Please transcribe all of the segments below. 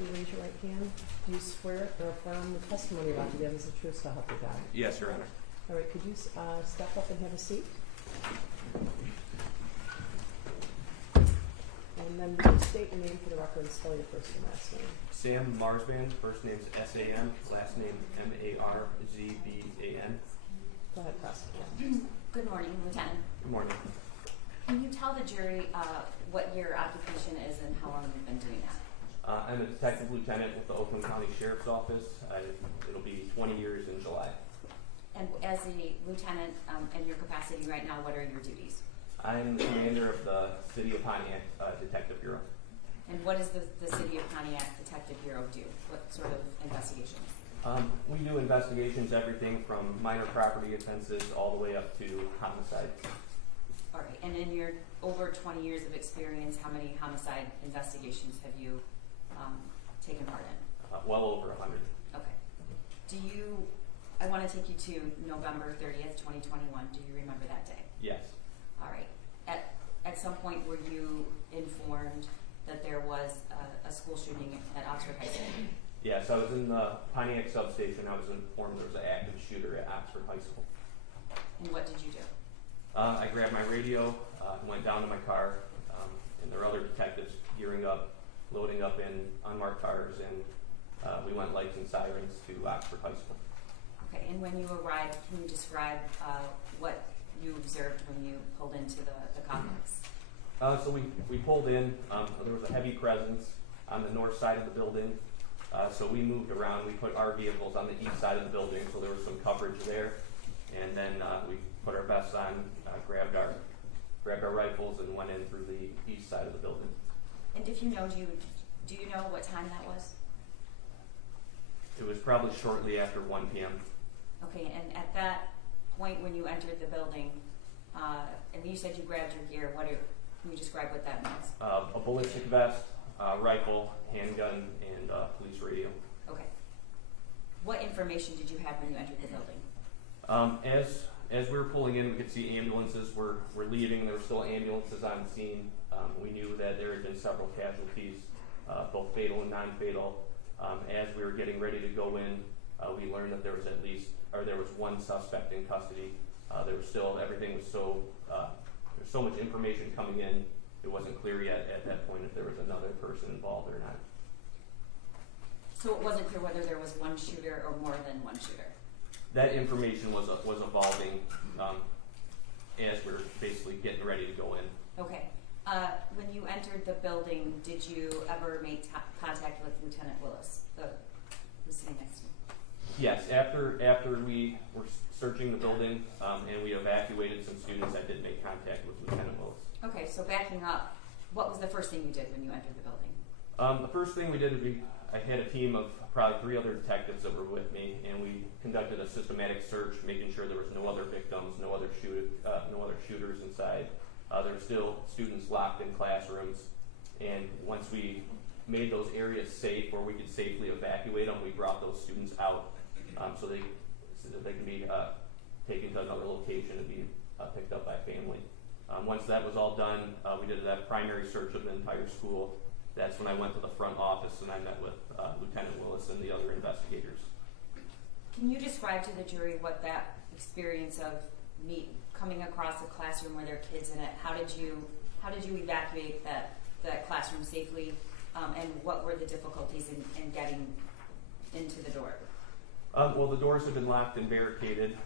you raise your right hand? Do you swear or affirm the testimony you're about to give is the truth, so help you God? Yes, Your Honor. All right, could you step up and have a seat? And then please state your name for the record and spell your first and last name. Sam Marzban, first name's S-A-M, last name M-A-R-Z-B-A-N. Go ahead, prosecutor. Good morning, Lieutenant. Good morning. Can you tell the jury what your occupation is and how long you've been doing that? I'm a detective lieutenant with the Oakland County Sheriff's Office. It'll be 20 years in July. And as a lieutenant in your capacity right now, what are your duties? I'm the commander of the City of Pontiac Detective Bureau. And what does the City of Pontiac Detective Bureau do? What sort of investigations? We do investigations, everything from minor property offenses all the way up to homicide. All right, and in your over 20 years of experience, how many homicide investigations have you taken part in? Well over 100. Okay. I want to take you to November 30th, 2021. Do you remember that day? Yes. All right. At some point, were you informed that there was a school shooting at Oxford High School? Yes, I was in the Pontiac substation. I was informed there was an active shooter at Oxford High School. And what did you do? I grabbed my radio, went down to my car, and there were other detectives gearing up, loading up in unmarked cars, and we went lights and sirens to Oxford High School. Okay, and when you arrived, can you describe what you observed when you pulled into the complex? So we pulled in. There was a heavy presence on the north side of the building. So we moved around. We put our vehicles on the east side of the building, so there was some coverage there. And then we put our vests on, grabbed our rifles, and went in through the east side of the building. And if you know, do you know what time that was? It was probably shortly after 1 p.m. Okay, and at that point when you entered the building, and you said you grabbed your gear, can you describe what that means? A ballistic vest, rifle, handgun, and police radio. Okay. What information did you have when you entered the building? As we were pulling in, we could see ambulances were leaving. There were still ambulances on scene. We knew that there had been several casualties, both fatal and non-fatal. As we were getting ready to go in, we learned that there was one suspect in custody. Everything was there's so much information coming in. It wasn't clear yet at that point if there was another person involved or not. So it wasn't clear whether there was one shooter or more than one shooter? That information was evolving as we were basically getting ready to go in. Okay. When you entered the building, did you ever make contact with Lieutenant Willis, who's sitting next to you? Yes, after we were searching the building and we evacuated some students, I did make contact with Lieutenant Willis. Okay, so backing up, what was the first thing you did when you entered the building? The first thing we did is I had a team of probably 3 other detectives that were with me, and we conducted a systematic search, making sure there was no other victims, no other shooters inside. There were still students locked in classrooms, and once we made those areas safe where we could safely evacuate them, we brought those students out so that they could be taken to another location and be picked up by family. Once that was all done, we did a primary search of the entire school. That's when I went to the front office and I met with Lieutenant Willis and the other investigators. Can you describe to the jury what that experience of coming across a classroom where there are kids in it, how did you evacuate that classroom safely, and what were the difficulties in getting into the door? Well, the doors had been locked and barricaded,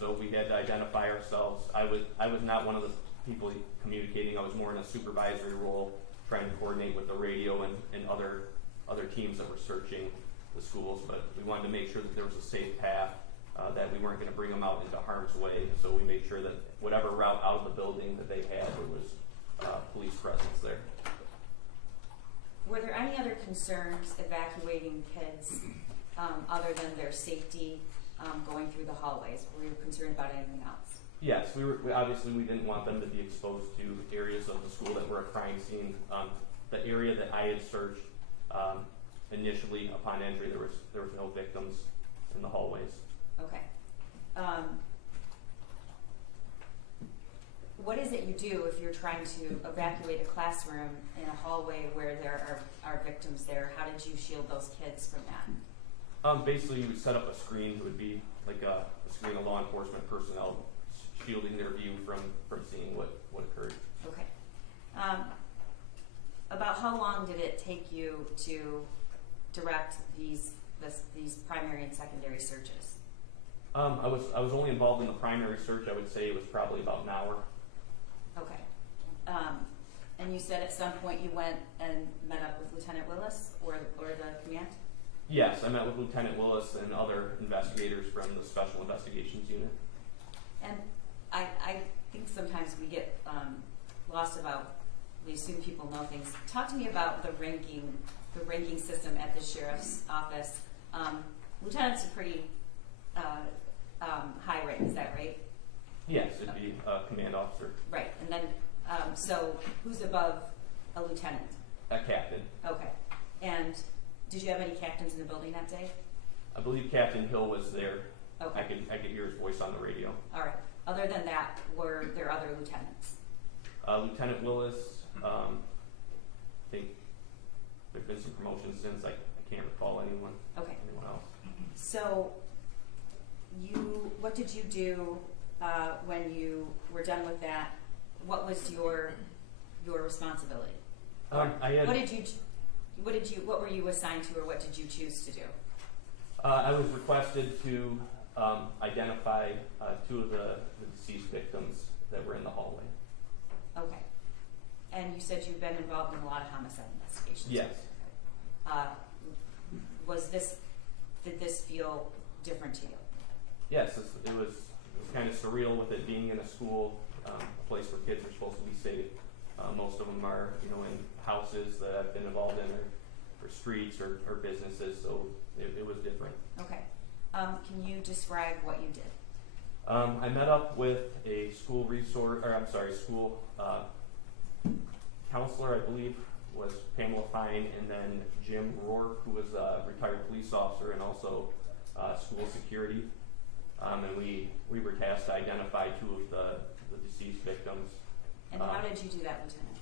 so we had to identify ourselves. I was not one of the people communicating. I was more in a supervisory role, trying to coordinate with the radio and other teams that were searching the schools, but we wanted to make sure that there was a safe path, that we weren't going to bring them out into harm's way, so we made sure that whatever route out of the building that they had, there was police presence there. Were there any other concerns evacuating kids other than their safety going through the hallways? Were you concerned about anything else? Yes, we obviously we didn't want them to be exposed to areas of the school that were a crime scene. The area that I had searched initially upon entry, there was no victims in the hallways. Okay. What is it you do if you're trying to evacuate a classroom in a hallway where there are victims there. How did you shield those kids from that? Basically, you would set up a screen. It would be like a screen of law enforcement personnel shielding their view from seeing what occurred. Okay. About how long did it take you to direct these primary and secondary searches? I was only involved in the primary search. I would say it was probably about an hour. Okay. And you said at some point you went and met up with Lieutenant Willis or the command? Yes, I met with Lieutenant Willis and other investigators from the Special Investigations Unit. And I think sometimes we get lost about, we assume people know things. Talk to me about the ranking system at the sheriff's office. Lieutenant's a pretty high rank, is that right? Yes, it'd be a command officer. Right, and then, so who's above a lieutenant? A captain. Okay, and did you have any captains in the building that day? I believe Captain Hill was there. Okay. I could hear his voice on the radio. All right. Other than that, were there other lieutenants? Lieutenant Willis, I think there've been some promotions since. I can't recall anyone. Okay. Anyone else? So, what did you do when you were done with that? What was your responsibility? What were you assigned to, or what did you choose to do? I was requested to identify two of the deceased victims that were in the hallway. Okay. And you said you've been involved in a lot of homicide investigations. Yes. Did this feel different to you? Yes, it was kind of surreal with it being in a school, a place where kids are supposed to be safe. Most of them are, in houses that I've been involved in, or streets, or businesses. So it was different. Okay. Can you describe what you did? I met up with a school counselor, I believe, was Pamela Fine, and then Jim Rourke, who was a retired police officer and also school security. And we were tasked to identify two of the deceased victims. And how did you do that, Lieutenant?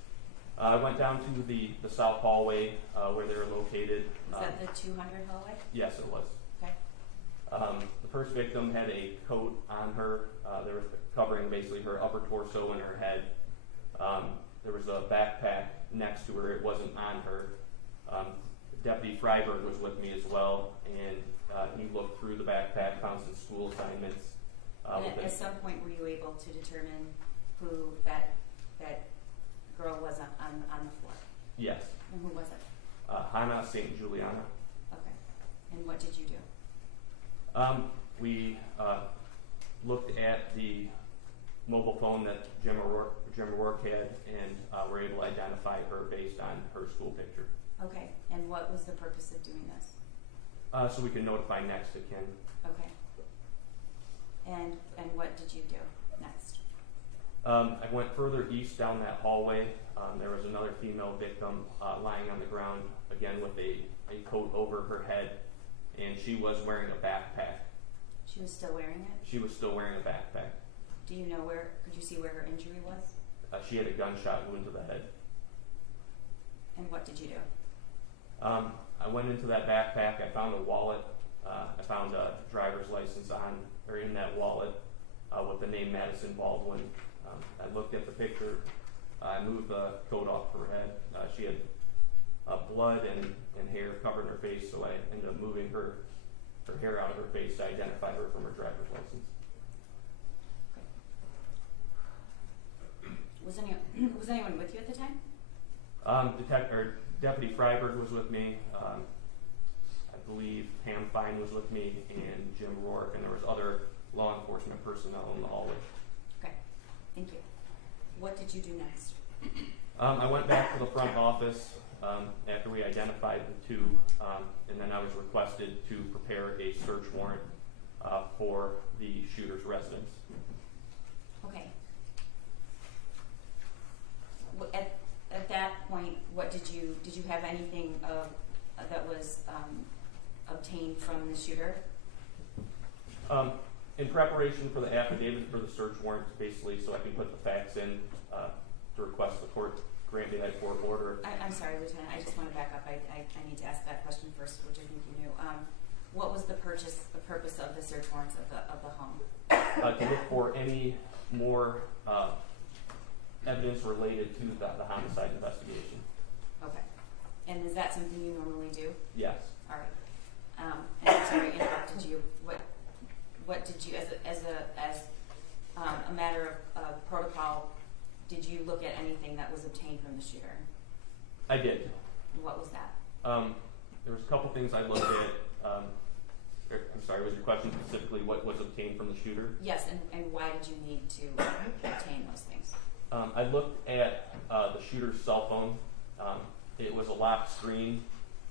I went down to the south hallway where they were located. Was that the 200 hallway? Yes, it was. Okay. The first victim had a coat on her. There was covering basically her upper torso and her head. There was a backpack next to her. It wasn't on her. Deputy Freiberg was with me as well, and he looked through the backpack, found some school assignments. And at some point, were you able to determine who that girl was on the floor? Yes. And who was it? Hannah St. Juliana. Okay. And what did you do? We looked at the mobile phone that Jim O'Rourke had, and were able to identify her based on her school picture. Okay. And what was the purpose of doing this? So we could notify next of kin. Okay. And what did you do next? I went further east down that hallway. There was another female victim lying on the ground, again with a coat over her head, and she was wearing a backpack. She was still wearing it? She was still wearing a backpack. Do you know could you see where her injury was? She had a gunshot wound to the head. And what did you do? I went into that backpack. I found a wallet. I found a driver's license in that wallet with the name Madison Baldwin. I looked at the picture. I moved the coat off her head. She had blood and hair covering her face, so I ended up moving her hair out of her face to identify her from her driver's license. Okay. Was anyone with you at the time? Deputy Freiberg was with me. I believe Pam Fine was with me, and Jim Rourke, and there was other law enforcement personnel in the hallway. Okay, thank you. What did you do next? I went back to the front office after we identified the two, and then I was requested to prepare a search warrant for the shooter's residence. Okay. At that point, what did you have anything that was obtained from the shooter? In preparation for the affidavit for the search warrant, basically, so I can put the facts in to request the court grant me that court order. I'm sorry, Lieutenant. I just want to back up. I the purpose of the search warrants of the home? To look for any more evidence related to the homicide investigation. Okay. And is that something you normally do? Yes. All right. And I'm sorry I interrupted you. What did you, as a matter of protocol, did you look at anything that was obtained from the shooter? I did. What was that? There was a couple things I looked at. I'm sorry, was your question specifically what was obtained from the shooter? Yes, and why did you need to obtain those things? I looked at the shooter's cell phone. It was a locked screen.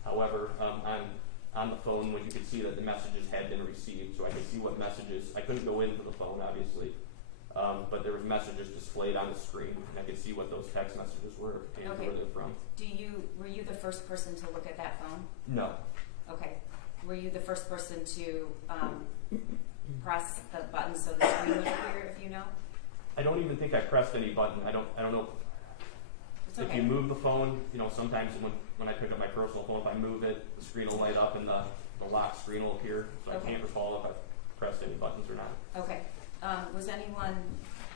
However, on the phone, when you could see that the messages had been received, so I could see what messages. I couldn't go into the phone, obviously, but there was messages displayed on the screen, and I could see what those text messages were and Okay. where they're from. Were you the first person to look at that phone? No. Okay. Were you the first person to press the button so the screen would appear, if you know? I don't even think I pressed any button. I don't know. It's If okay. you move the phone, sometimes when I pick up my personal phone, if I move it, the screen will light up and the lock screen will appear. So Okay. I can't recall if I pressed any buttons or not. Okay.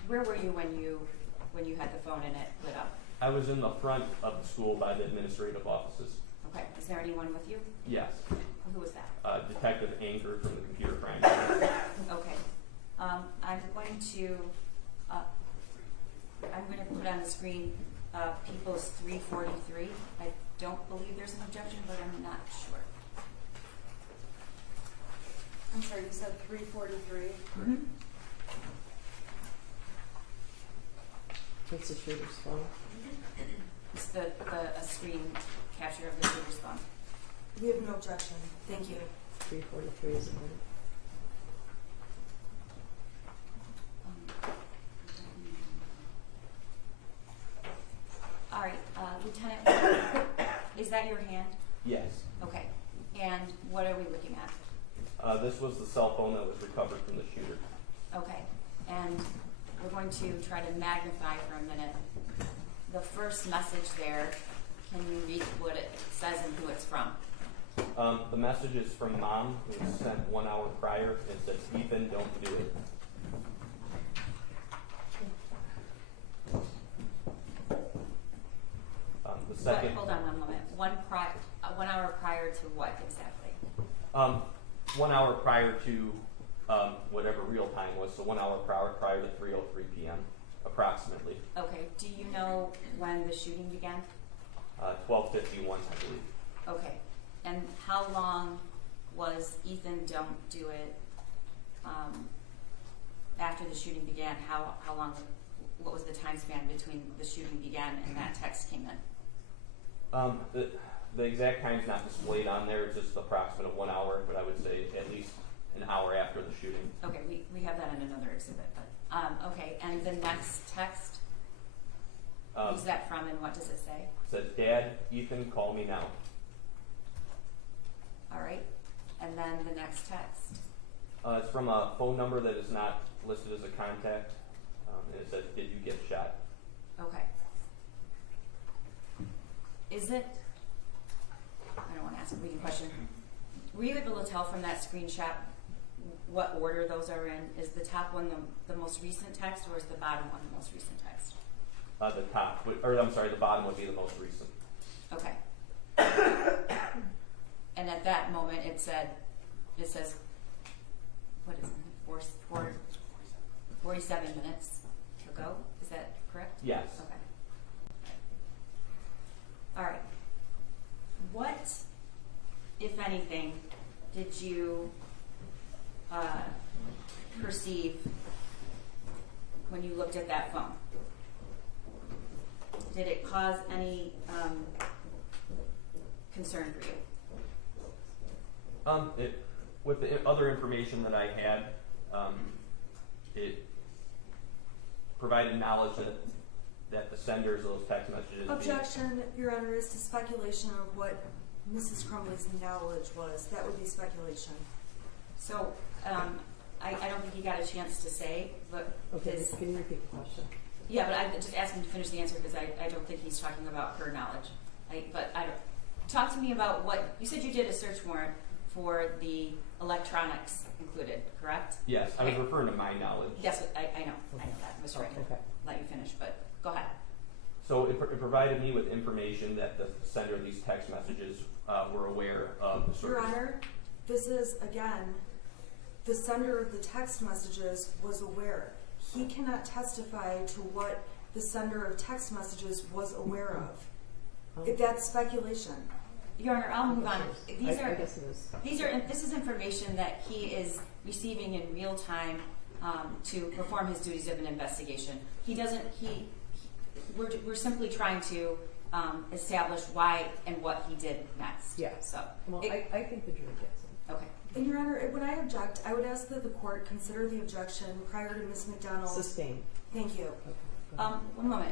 Where were you when you had the phone and it lit up? I was in the front of the school by the administrative offices. Okay. Is there anyone with you? Yes. Who was that? Detective Anchor from the computer crime unit. Okay. I'm going to put on the screen People's 343. I don't believe there's an objection, but I'm not sure. I'm sorry, you said 343? Mm-hmm. It's the shooter's phone. It's a screen capture of the shooter's phone. We have no objection. Thank you. 343 is the one. All right, Lieutenant, is that your hand? Yes. Okay. And what are we looking at? This was the cell phone that was recovered from the shooter. Okay. And we're going to try to magnify for a minute. The first message there, can you read what it says and who it's from? The message is from Mom. It was sent 1 hour prior. It says, Ethan, don't do it. The second. Hold on 1 moment. 1 hour prior to what exactly? 1 hour prior to whatever real time was, so 1 hour prior to 3:03 p.m. approximately. Okay. Do you know when the shooting began? 12:51, I believe. Okay. And how long was Ethan don't do it after the shooting began? How long? What was the time span between the shooting began and that text came in? The exact time's not displayed on there. It's just the approximate of 1 hour, but I would say at least an hour after the shooting. Okay, we have that in another exhibit. But okay, and the next text. Who's that from, and what does it say? It says, Dad, Ethan, call me now. All right, and then the next text. It's from a phone number that is not listed as a contact, and it says, did you get shot? Okay. Is it? I don't want to ask a leading question. Were you able to tell from that screenshot what order those are in? Is the top one the most recent text, or is the bottom one the most recent text? The top, the bottom would be the most recent. Okay. And at that moment, it says, what is it? 47 minutes to go. Is that correct? Yes. Okay. All right. What, if anything, did you perceive when you looked at that phone? Did it cause any concern for you? With the other information that I had, it provided knowledge that the senders of those text messages. Objection, Your Honor, is to speculation of what Mrs. Crumley's knowledge was. That would be speculation. So, I don't think he got a chance to say, but Okay, can you repeat the question? yeah, but I just asked him to finish the answer because I don't think he's talking about her knowledge. But I don't. Talk to me about what you said. You did a search warrant for the electronics included, correct? Yes, I was Okay. referring to my knowledge. Yes, I know that. I was trying to Okay. let you finish, but go ahead. So it provided me with information that the sender of these text messages were aware of the Your service. Honor, this is, again, the sender of the text messages was aware. He cannot testify to what the sender of text messages was aware of. If that's speculation. Your Honor, I'll move on. I guess it is. This is information that he is receiving in real time to perform his duties of an investigation. He doesn't. We're simply trying to establish why and what he did next. Yeah. So. Well, I think the jury gets it. Okay. And Your Honor, when I object, I would ask that the court consider the objection prior to Ms. McDonald's. Sustained. Thank you. Okay. Go ahead. One moment.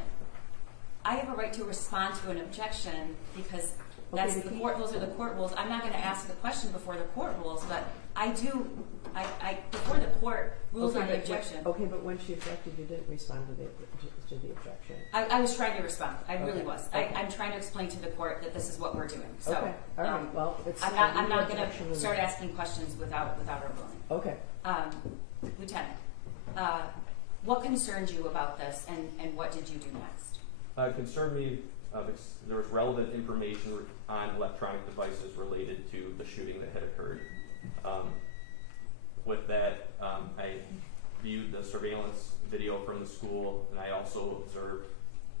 I have a right to respond to an objection because that's Okay, the but court. Those are the court rules. I'm not going to ask the question before the court rules, but I do. I before the court rules on the objection. Okay, but when she objected, you didn't respond to the objection. I was trying to respond. I really Okay. was. Okay. I'm trying to explain to the court that this is what we're doing. So, Okay, all right, well, it's. I'm not going to start asking questions without her ruling. Okay. Lieutenant, what concerned you about this, and what did you do next? It concerned me. There was relevant information on electronic devices related to the shooting that had occurred. With that, I viewed the surveillance video from the school, and I also observed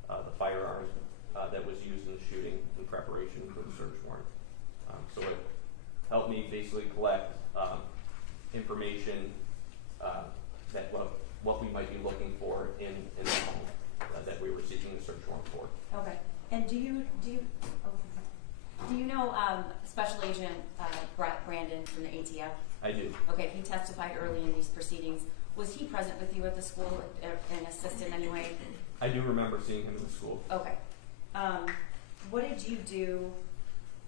the firearm that was used in the shooting in preparation for the search warrant. So it helped me basically collect information that what we might be looking for in the home that we were seeking the search warrant for. Okay. And do you know Special Agent Brandon from the ATF? I do. Okay, he testified early in these proceedings. Was he present with you at the school and assist in any way? I do remember seeing him in the school. Okay. What did you do?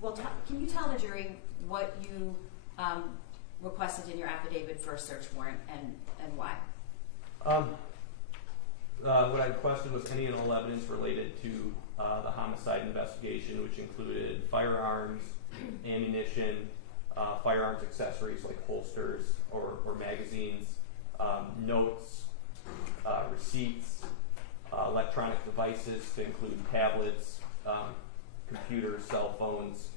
Well, can you tell the jury what you requested in your affidavit for a search warrant and why? What I requested was any and all evidence related to the homicide investigation, which included firearms, ammunition, firearms accessories like holsters or magazines, notes, receipts, electronic devices to include tablets, computers, cell phones,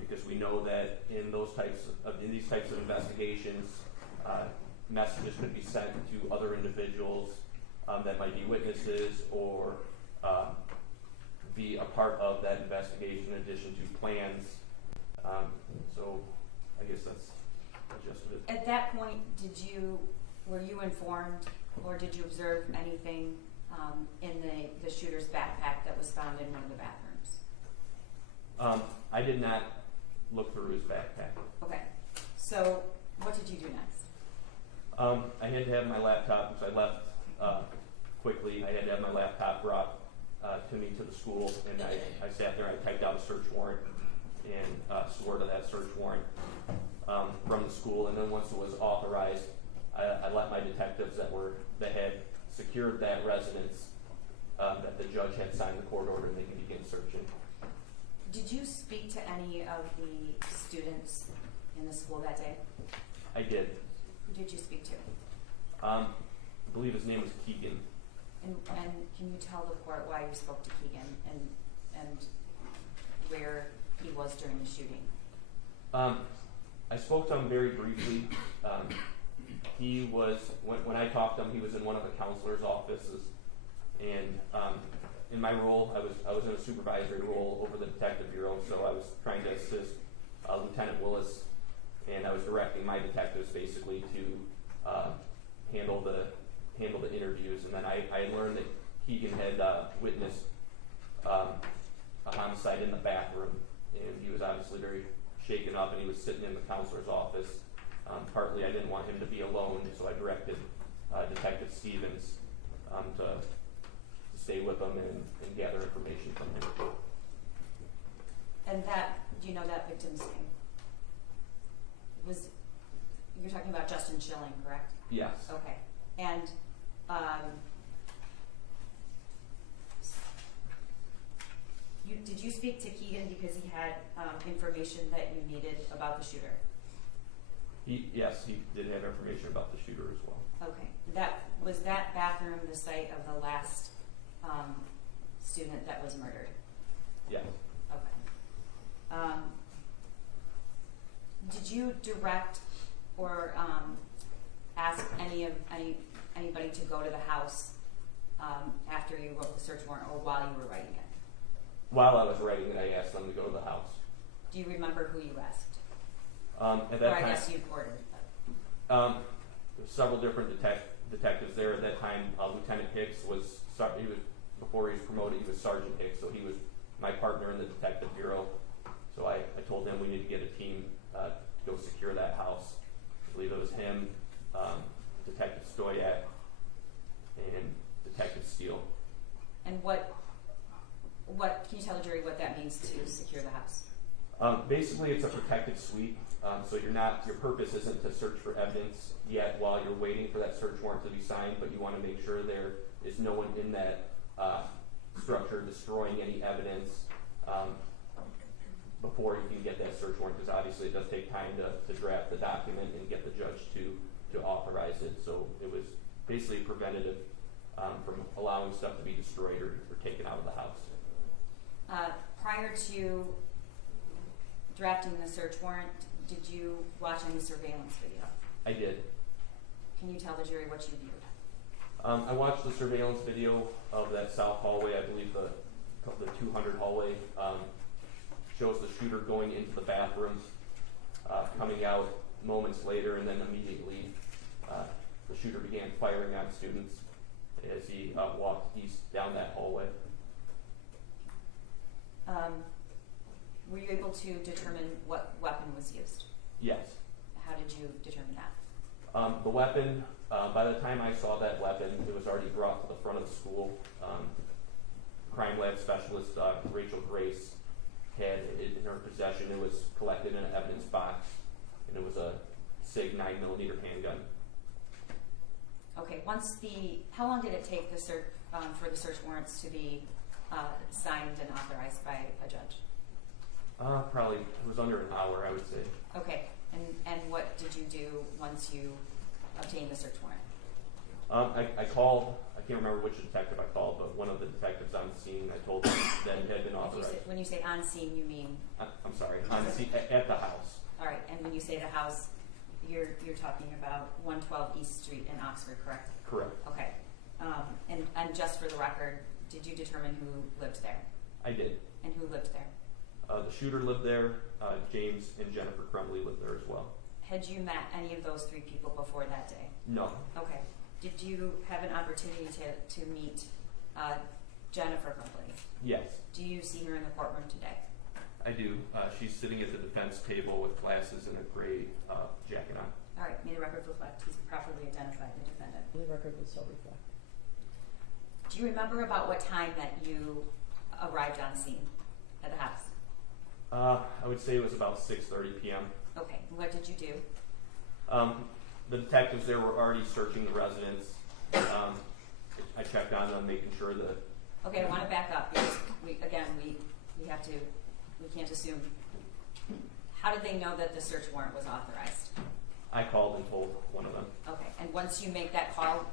because we know that in these types of investigations, messages could be sent to other individuals that might be witnesses or be a part of that investigation in addition to plans. So I guess that's just it. At that point, were you informed or did you observe anything in the shooter's backpack that was found in one of the bathrooms? I did not look through his backpack. Okay. So what did you do next? I had to have my laptop, because I left quickly. I had to have my laptop brought to me to the school, and I sat there, I typed out a search warrant and swore to that search warrant from the school, and then once it was authorized, I let my detectives that had secured that residence, that the judge had signed the court order, and they could begin searching. Did you speak to any of the students in the school that day? I did. Who did you speak to? I believe his name was Keegan. And can you tell the court why you spoke to Keegan and where he was during the shooting? I spoke to him very briefly. He was, when I talked to him, he was in one of the counselor's offices, and in my role, I was in a supervisory role over the detective bureau, so I was trying to assist Lieutenant Willis, and I was directing my detectives basically to handle the interviews. And then I had learned that Keegan had witnessed a homicide in the bathroom, and he was obviously very shaken up, and he was sitting in the counselor's office. Partly I didn't want him to be alone, so I directed Detective Stevens to stay with him and gather information from him. And do you know that victim's name? You're talking about Justin Schilling, correct? Yes. Okay. And did you speak to Keegan because he had information that you needed about the shooter? Yes, he did have information about the shooter as well. Okay. Was that bathroom the site of the last student that was murdered? Yes. Okay. Did you direct or ask anybody to go to the house after you wrote the search warrant or while you were writing it? While I was writing it, I asked them to go to the house. Do you remember who you asked? At that or time, I guess you ordered. there were several different detectives there at that time. Lieutenant Hicks was before he was promoted, he was Sergeant Hicks, so he was my partner in the detective bureau. So I told him we need to get a team to go secure that house. I believe it was him, Detective Stoyak, and Detective Steele. And what can you tell the jury what that means to secure the house? Basically, it's a protected suite, so your purpose isn't to search for evidence yet while you're waiting for that search warrant to be signed, but you want to make sure there is no one in that structure destroying any evidence before you can get that search warrant, because obviously it does take time to draft the document and get the judge to authorize it. So it was basically preventative from allowing stuff to be destroyed or taken out of the house. Prior to drafting the search warrant, did you watch any surveillance video? I did. Can you tell the jury what you viewed? I watched the surveillance video of that south hallway. I believe the 200 hallway shows the shooter going into the bathroom, coming out moments later, and then immediately the shooter began firing on students as he walked east down that hallway. Were you able to determine what weapon was used? Yes. How did you determine that? The weapon, by the time I saw that weapon, it was already brought to the front of the school. Crime lab specialist Rachel Grace had it in her possession. It was collected in an evidence box, and it was a SIG 9mm handgun. Okay. How long did it take for the search warrants to be signed and authorized by a judge? Probably it was under an hour, I would say. Okay. And what did you do once you obtained the search warrant? I called. I can't remember which detective I called, but one of the detectives on the scene. I told them that it had been authorized. When you say on scene, you mean? I'm sorry, on the scene at the house. All right. And when you say the house, you're talking about 112 East Street in Oxford, correct? Correct. Okay. And just for the record, did you determine who lived there? I did. And who lived there? The shooter lived there. James and Jennifer Crumley lived there as well. Had you met any of those three people before that day? No. Okay. Did you have an opportunity to meet Jennifer Crumley? Yes. Do you see her in the courtroom today? I do. She's sitting at the defense table with glasses and a gray jacket on. All right. May the record reflect he's properly identified the defendant. The record will still reflect. Do you remember about what time that you arrived on scene at the house? I would say it was about 6:30 p.m. Okay. What did you do? The detectives there were already searching the residence. I checked on them, making sure that. Okay, I want to back up because we can't assume. How did they know that the search warrant was authorized? I called and told one of them. Okay, and once you make that call,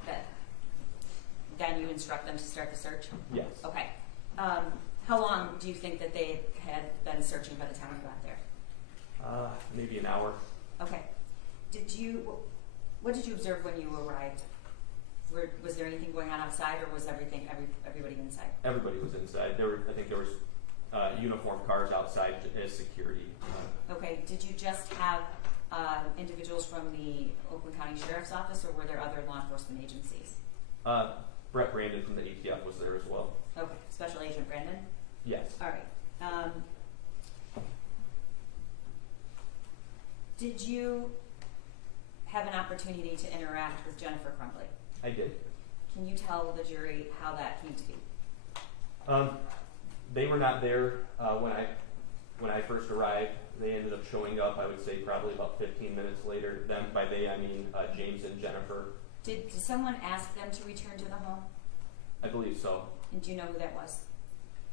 then you instruct them to start the search? Yes. Okay. How long do you think that they had been searching by the time you got there? Maybe an hour. Okay. What did you observe when you arrived? Was there anything going on outside, or was everybody inside? Everybody was inside. I think there was uniformed cars outside as security. Okay. Did you just have individuals from the Oakland County Sheriff's Office, or were there other law enforcement agencies? Brett Brandon from the ATF was there as well. Okay. Special Agent Brandon? Yes. All right. Did you have an opportunity to interact with Jennifer Crumley? I did. Can you tell the jury how that came to be? They were not there when I first arrived. They ended up showing up, I would say, probably about 15 minutes later. Them, by they, I mean James and Jennifer. Did someone ask them to return to the home? I believe so. And do you know who that was?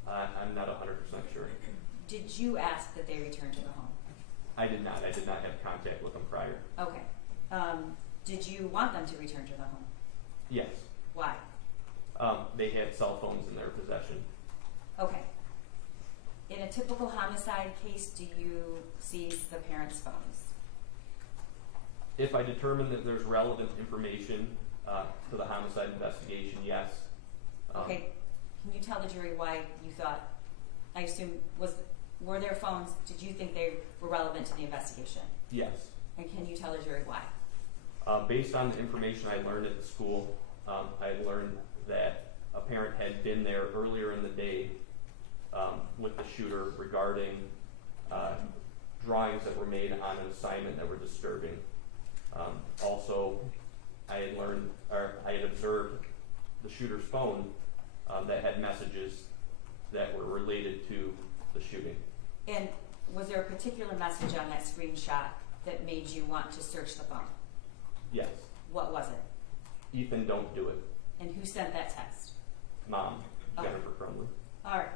I'm not 100% sure. Did you ask that they return to the home? I did not. I did not have contact with them prior. Okay. Did you want them to return to the home? Yes. Why? They had cell phones in their possession. Okay. In a typical homicide case, do you seize the parents' phones? If I determine that there's relevant information to the homicide investigation, yes. Okay. Can you tell the jury why you thought, I assume, were their phones, did you think they were relevant to the investigation? Yes. And can you tell the jury why? Based on the information I learned at the school, I learned that a parent had been there earlier in the day with the shooter regarding drawings that were made on an assignment that were disturbing. Also, I had observed the shooter's phone that had messages that were related to the shooting. And was there a particular message on that screenshot that made you want to search the phone? Yes. What was it? Ethan, don't do it. And who sent that text? Mom, Okay. Jennifer Crumley. All right.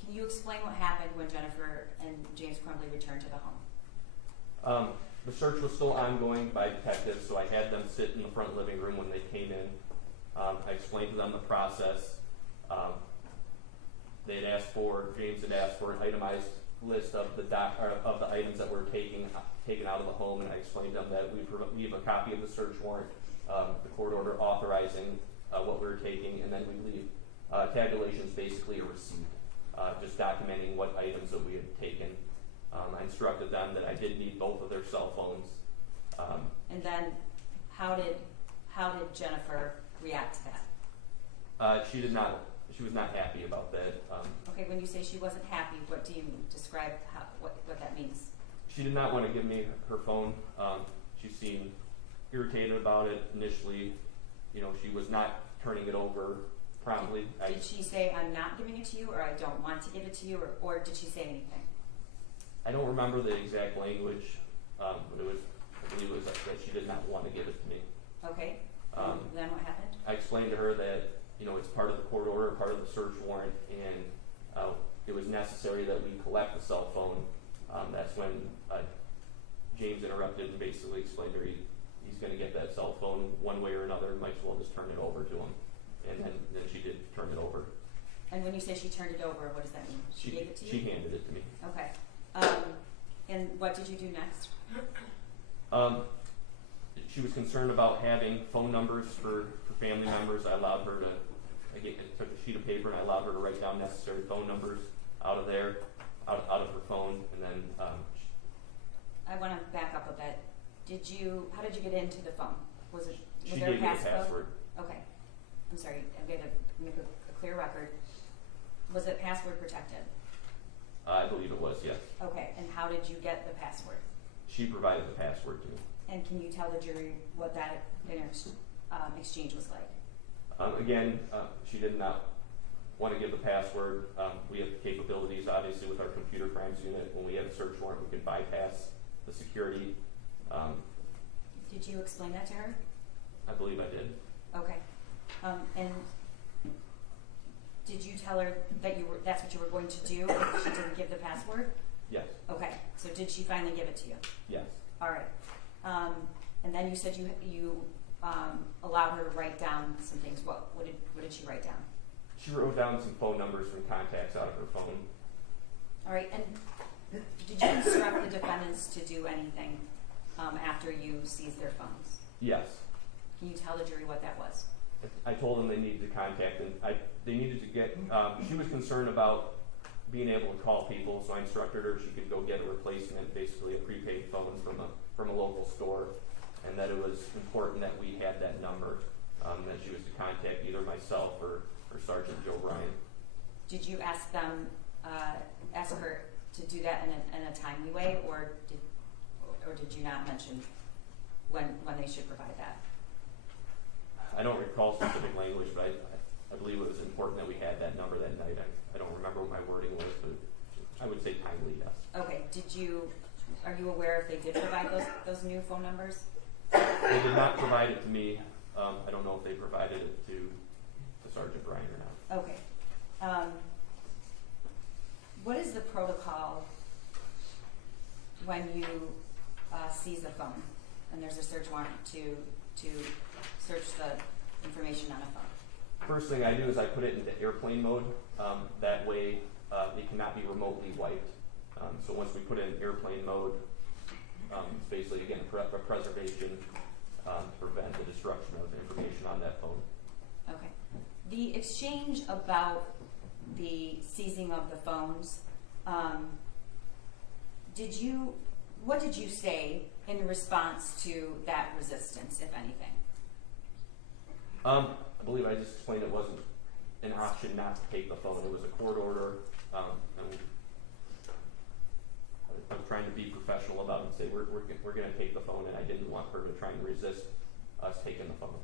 Can you explain what happened when Jennifer and James Crumley returned to the home? The search was still ongoing by detectives, so I had them sit in the front living room when they came in. I explained to them the process. James had asked for an itemized list of the items that were taken out of the home, and I explained to them that we have a copy of the search warrant, the court order authorizing what we were taking, and then we leave tabulations, basically a receipt, just documenting what items that we had taken. I instructed them that I did need both of their cell phones. And then how did Jennifer react to that? She was not happy about that. Okay, when you say she wasn't happy, what do you mean? Describe what that means. She did not want to give me her phone. She seemed irritated about it initially. She was not turning it over promptly. Did she say, I'm not giving it to you, or I don't want to give it to you, or did she say anything? I don't remember the exact language, but I believe it was that she did not want to give it to me. Okay. And then what happened? I explained to her that it's part of the court order, part of the search warrant, and it was necessary that we collect the cell phone. That's when James interrupted and basically explained to her he's going to get that cell phone one way or another. Might as well just turn it over to him. And then she did turn it over. And when you say she turned it over, what does that mean? She gave it to you? She handed it to me. Okay. And what did you do next? She was concerned about having phone numbers for family members. I allowed her to, I took a sheet of paper and I allowed her to write down necessary phone numbers out of her phone, and then I want to back up a bit. How did you get into the phone? Was she there a gave me the passcode? password. Okay. I'm sorry, I'm going to make a clear record. Was it password protected? I believe it was, yes. Okay, and how did you get the password? She provided the password to me. And can you tell the jury what that exchange was like? Again, she did not want to give the password. We have the capabilities, obviously, with our computer crimes unit. When we have a search warrant, we can bypass the security. Did you explain that to her? I believe I did. Okay. And did you tell her that that's what you were going to do if she didn't give the password? Yes. Okay. So did she finally give it to you? Yes. All right. And then you said you allowed her to write down some things. What did she write down? She wrote down some phone numbers from contacts out of her phone. All right. And did you instruct the defendants to do anything after you seized their phones? Yes. Can you tell the jury what that was? I told them they needed to contact, and they needed to get. She was concerned about being able to call people, so I instructed her she could go get a replacement, basically a prepaid phone from a local store, and that it was important that we had that number, that she was to contact either myself or Sergeant Joe Bryan. Did you ask her to do that in a timely way, or did you not mention when they should provide that? I don't recall specific language, but I believe it was important that we had that number that night. I don't remember what my wording was, but I would say timely, yes. Okay. Are you aware if they did provide those new phone numbers? They did not provide it to me. I don't know if they provided it to Sergeant Bryan or not. Okay. What is the protocol when you seize a phone and there's a search warrant to search the information on a phone? First thing I do is I put it into airplane mode. That way it cannot be remotely wiped. So once we put it in airplane mode, it's basically, again, a preservation to prevent the destruction of information on that phone. Okay. The exchange about the seizing of the phones, what did you say in response to that resistance, if anything? I believe I just explained it wasn't an option not to take the phone. It was a court order. And I'm trying to be professional about it and say we're going to take the phone, and I didn't want her to try and resist us taking the phone.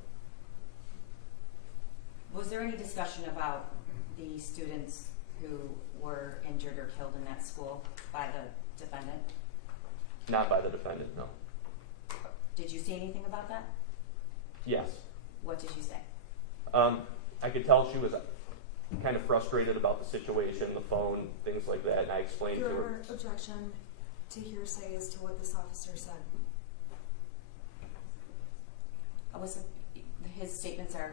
Was there any discussion about the students who were injured or killed in that school by the defendant? Not by the defendant, no. Did you say anything about that? Yes. What did you say? I could tell she was kind of frustrated about the situation, the phone, things like that, and I explained to her. Your objection to hearsay as to what this officer said. His statements are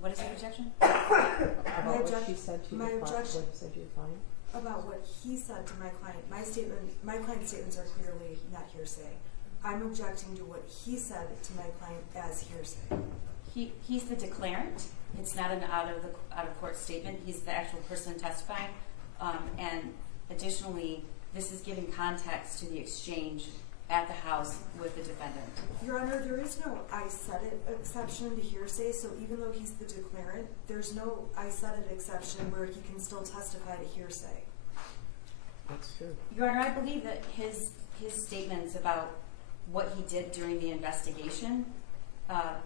what is your objection? About what she said to my your client, objection- what you said to your client? About what he said to my client. My client's statements are clearly not hearsay. I'm objecting to what he said to my client as hearsay. He's the declarant. It's not an out of court statement. He's the actual person testifying. And additionally, this is giving context to the exchange at the house with the defendant. Your Honor, there is no I said it exception to hearsay, so even though he's the declarant, there's no I said it exception where he can still testify to hearsay. That's true. Your Honor, I believe that his statements about what he did during the investigation,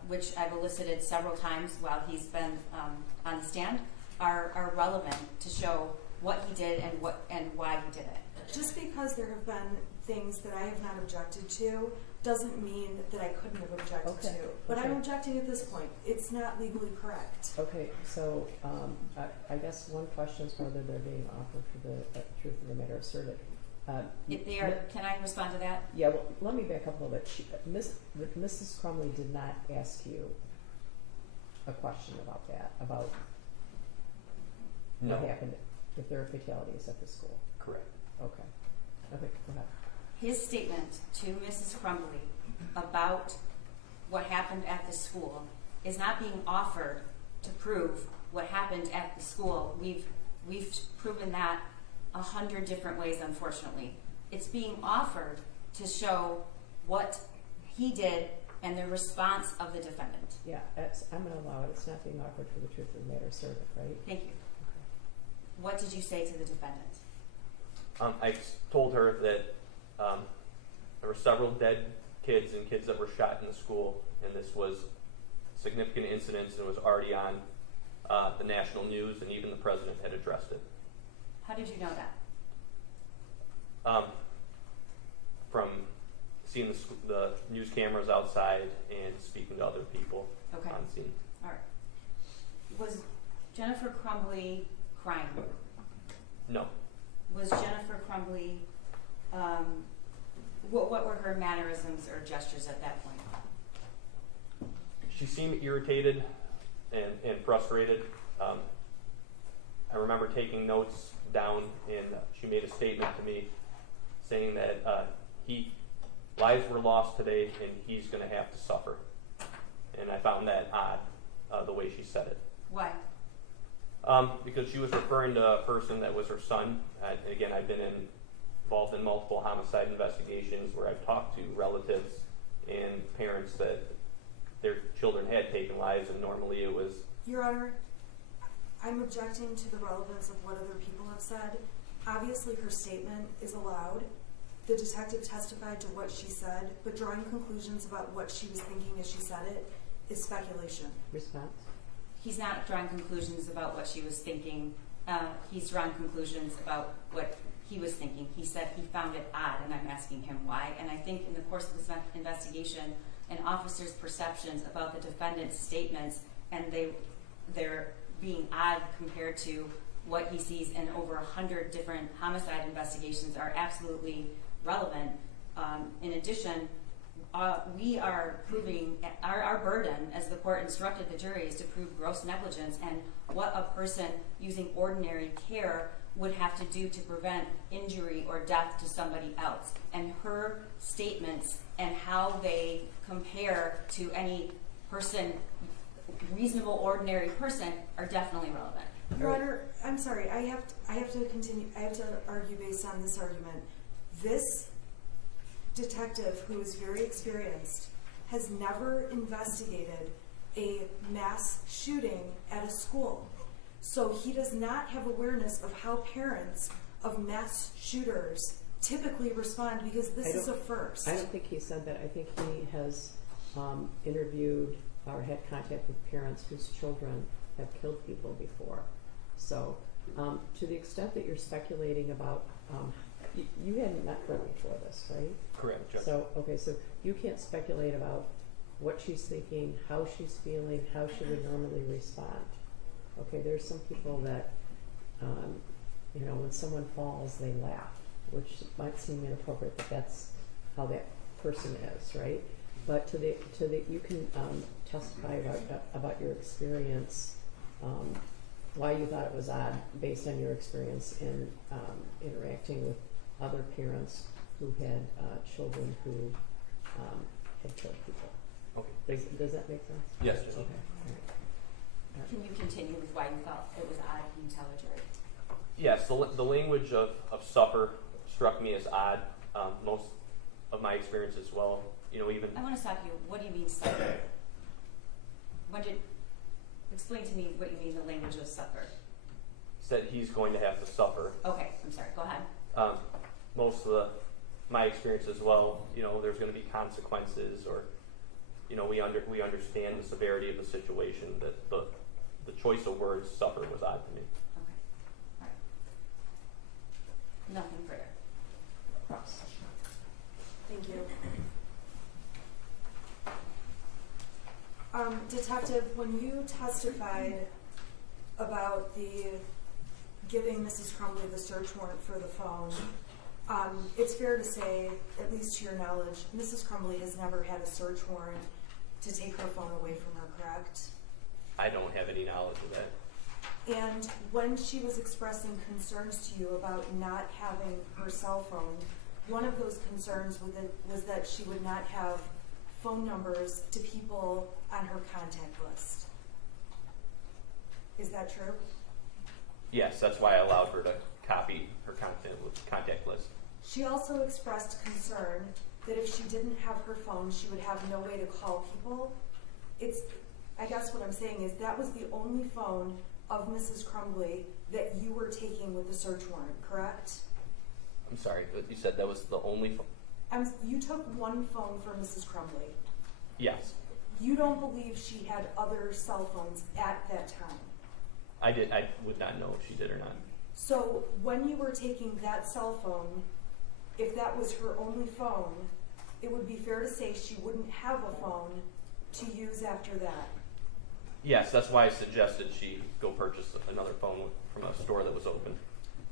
which I've elicited several times while he's been on the stand, are relevant to show what he did and why he did it. Just because there have been things that I have not objected to doesn't mean that I couldn't have objected to. But I'm objecting at this point. It's not legally correct. Okay, so I guess one question is whether they're being offered for the truth of the matter asserted. If they are, can I respond to that? Yeah, well, let me back up a little bit. Mrs. Crumley did not ask you a question about that, about No. what happened, if there are fatalities at the school. Correct. Okay. Okay, go ahead. His statement to Mrs. Crumbly about what happened at the school is not being offered to prove what happened at the school. We've proven that 100 different ways, unfortunately. It's being offered to show what he did and the response of the defendant. Yeah, I'm going to allow it. It's not being offered for the truth of the matter asserted, right? Thank you. Okay. What did you say to the defendant? I told her that there were several dead kids and kids that were shot in the school, and this was significant incidents, and it was already on the national news, and even the president had addressed it. How did you know that? From seeing the news cameras outside and speaking to other people Okay. on scene. All right. Was Jennifer Crumbly crying? No. Was Jennifer Crumbly, what were her mannerisms or gestures at that point? She seemed irritated and frustrated. I remember taking notes down, and she made a statement to me saying that lives were lost today, and he's going to have to suffer. And I found that odd, the way she said it. Why? Because she was referring to a person that was her son. Again, I've been involved in multiple homicide investigations where I've talked to relatives and parents that their children had taken lives, and normally it was... Your Honor, I'm objecting to the relevance of what other people have said. Obviously, her statement is allowed. The detective testified to what she said, but drawing conclusions about what she was thinking as she said it is speculation. Response? He's not drawing conclusions about what she was thinking. He's drawing conclusions about what he was thinking. He said he found it odd, and I'm asking him why. And I think in the course of this investigation, an officer's perceptions about the defendant's statements, and they're being odd compared to what he sees in over 100 different homicide investigations, are absolutely relevant. In addition, we are proving, our burden, as the court instructed the jury, is to prove gross negligence and what a person using ordinary care would have to do to prevent injury or death to somebody else. And her statements and how they compare to any person, reasonable, ordinary person, are definitely relevant. Your Honor, I'm sorry, I have to continue, I have to argue based on this argument. This detective, who is very experienced, has never investigated a mass shooting at a school. So he does not have awareness of how parents of mass shooters typically respond, because this is a first. I don't think he said that. I think he has interviewed or had contact with parents whose children have killed people before. So to the extent that you're speculating about, you hadn't met her before this, right? Correct, Judge. So, okay, so you can't speculate about what she's thinking, how she's feeling, how she would normally respond. Okay, there's some people that, when someone falls, they laugh, which might seem inappropriate, but that's how that person is, right? But you can testify about your experience, why you thought it was odd based on your experience in interacting with other parents who had children who had killed people. Okay. Does that make sense? Yes, Judge. Okay. All right. Can you continue with why you felt it was odd? Can you tell the jury? Yes, the language of suffer struck me as odd. Most of my experience as well, even... I want to stop you. What do you mean suffer? Explain to me what you mean the language of suffer. said he's going to have to suffer. Okay, I'm sorry. Go ahead. Most of my experience as well, there's going to be consequences, or we understand the severity of the situation. That the choice of words "suffer" was odd to me. Okay, all right. Nothing further. Thank you. Detective, when you testified about the giving Mrs. Crumbly the search warrant for the phone, it's fair to say, at least to your knowledge, Mrs. Crumbly has never had a search warrant to take her phone away from her, correct? I don't have any knowledge of that. And when she was expressing concerns to you about not having her cell phone, one of those concerns was that she would not have phone numbers to people on her contact list. Is that true? Yes, that's why I allowed her to copy her contact list. She also expressed concern that if she didn't have her phone, she would have no way to call people. I guess what I'm saying is that was the only phone of Mrs. Crumbly that you were taking with the search warrant, correct? I'm sorry, but you said that was the only phone? You took one phone for Mrs. Crumbly. Yes. You don't believe she had other cell phones at that time? I did. I would not know if she did or not. So when you were taking that cell phone, if that was her only phone, it would be fair to say she wouldn't have a phone to use after that. Yes, that's why I suggested she go purchase another phone from a store that was open.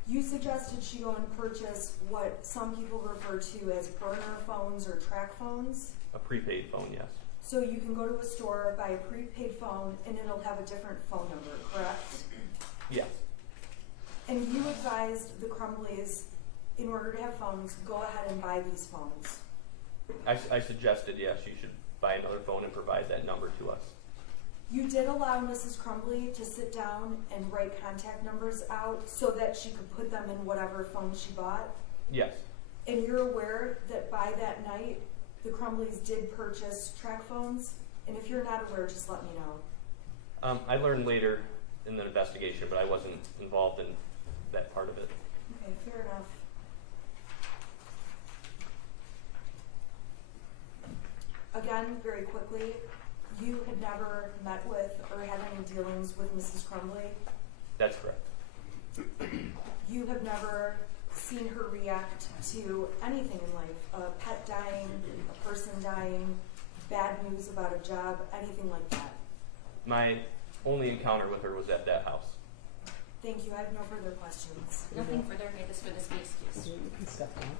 You suggested she go and purchase what some people refer to as burner phones or track phones? A prepaid phone, yes. So you can go to a store, buy a prepaid phone, and it'll have a different phone number, correct? Yes. And you advised the Crumbleys, in order to have phones, go ahead and buy these phones. I suggested, yes, you should buy another phone and provide that number to us. You did allow Mrs. Crumbly to sit down and write contact numbers out so that she could put them in whatever phone she bought? Yes. And you're aware that by that night, the Crumbleys did purchase track phones? And if you're not aware, just let me know. I learned later in the investigation, but I wasn't involved in that part of it. Okay, fair enough. Again, very quickly, you had never met with or had any dealings with Mrs. Crumbly? That's correct. You have never seen her react to anything in life, a pet dying, a person dying, bad news about a job, anything like that? My only encounter with her was at that house. Thank you. I have no further questions. Nothing further. Okay, this for this be excused. You can step down.